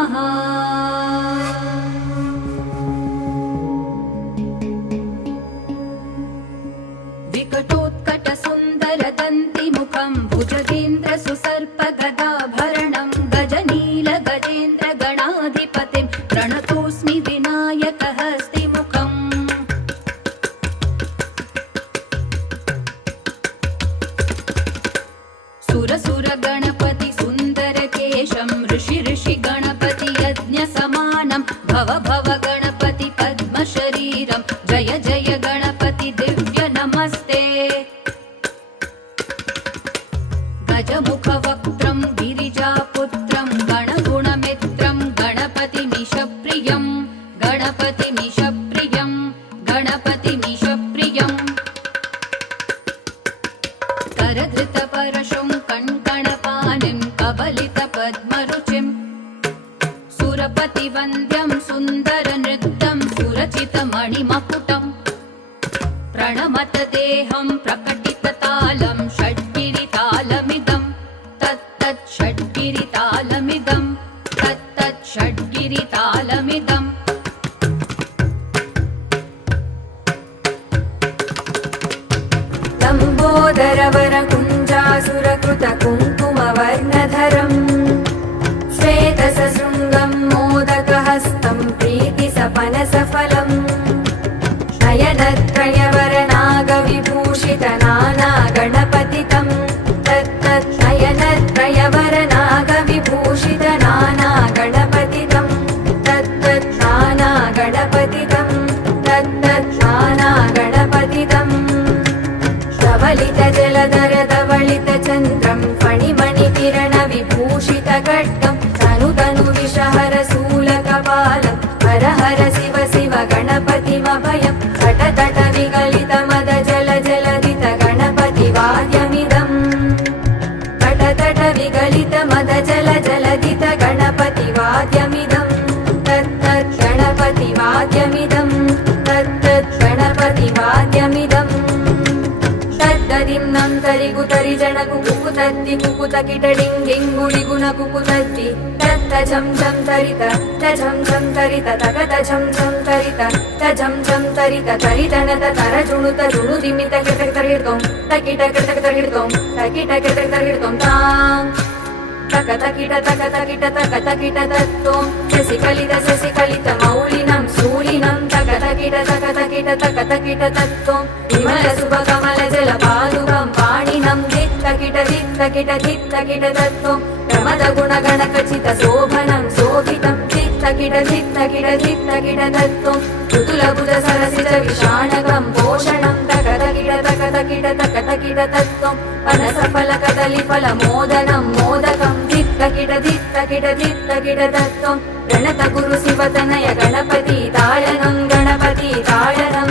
नमः। विकटोत्कटसुन्दरदन्तिमुखं भुजगेन्द्रसुसर्पगदाभरणं गजनीलगजेन्द्रगणाधिपतिं प्रणतोऽस्मि विनायकहस्तिमुखम्। सुरसुरगणपति सुन्दरकेशं ऋषि गणपति यज्ञसमानं भव भव गणपति पद्मशरीरं जय जय गणपति दिव्य नमस्ते। गजमुखवक्त्रं गिरिजापुत्रं गणगुणमित्रं गणपतिमीशप्रियं गणपतिमीशप्रियं गणपतिमीशप्रियम्। करधृतपरशुं कङ्कणपाणिं कबलितपद्मरुचिं सुरपतिवन्द्यं सुन्दरनृत्यं सुरचितमणिमकुटं प्रणमत देहं प्रकटिततालं षड्गिरितालमिदं तत्तत् षड्गिरितालमिदं तत्तत् षड्गिरितालमिदम्। लम्बोदरवरकुञ्जासुरकृतकुङ्कुमवर्णधरम् श्वेतसशृङ्गं मोदकहस्तं प्रीतिसपनसफलम् नयनत्रयवरनागविभूषितनानागणपतितं तत्तत् नयनत्रयवरनागविभूषितनानागणपतितं तत्तत् नानागणपतितं तत्तत् नानागणपतितम्। धवलितजलधरधवलितचन्द्रं फणिमणिकिरणविभूषितखड्गं तनुतनुविषहरशूलकपालं हर हर शिव शिव गणपतिमभयं तटतट विगलितमदजलजलधित गणपतिवाद्यमिदम् तटतट विगलितमदजलजलधित गणपतिवाद्यमिदं तत्तत् गणपतिवाद्यमिदं तत्तत् गणपतिवाद्यमिदम्। तद्ददिं तरिगुतरि जनकुकुतद्दि कुकुतकिटडिङ्गिङ्गुडिगुणकुकुतद्दि तत्तझं झं तरित तझं झं तरित तगत झं झं तरित तझं झं तरित तरितनत तरजुणुत जुणुदिमित किटकतरिर्तों तकिटकटकतरिर्तों तकिटकटकतरिर्तों तां तकतकिट तकतकिट तकतकिट तत्तों शशिकलित मौलिनं शूलिनं तकतकिट तकतकिट तत्तों विमलसुभकमलजलपादुकं पाणिनं धित्तकिट तत्तों प्रमदगुणगणकचितशोभनं शोभितं धित्तकिट तत्तों ऋतुलभुजसरसिजविषाणकं पोषणं तकतकिट तत्तों पनसफलकदलिफलमोदनं मोदकं धित्तकिट तत्तों प्रणतगुरुशिवतनय गणपति ताडनं गणपति ताडनं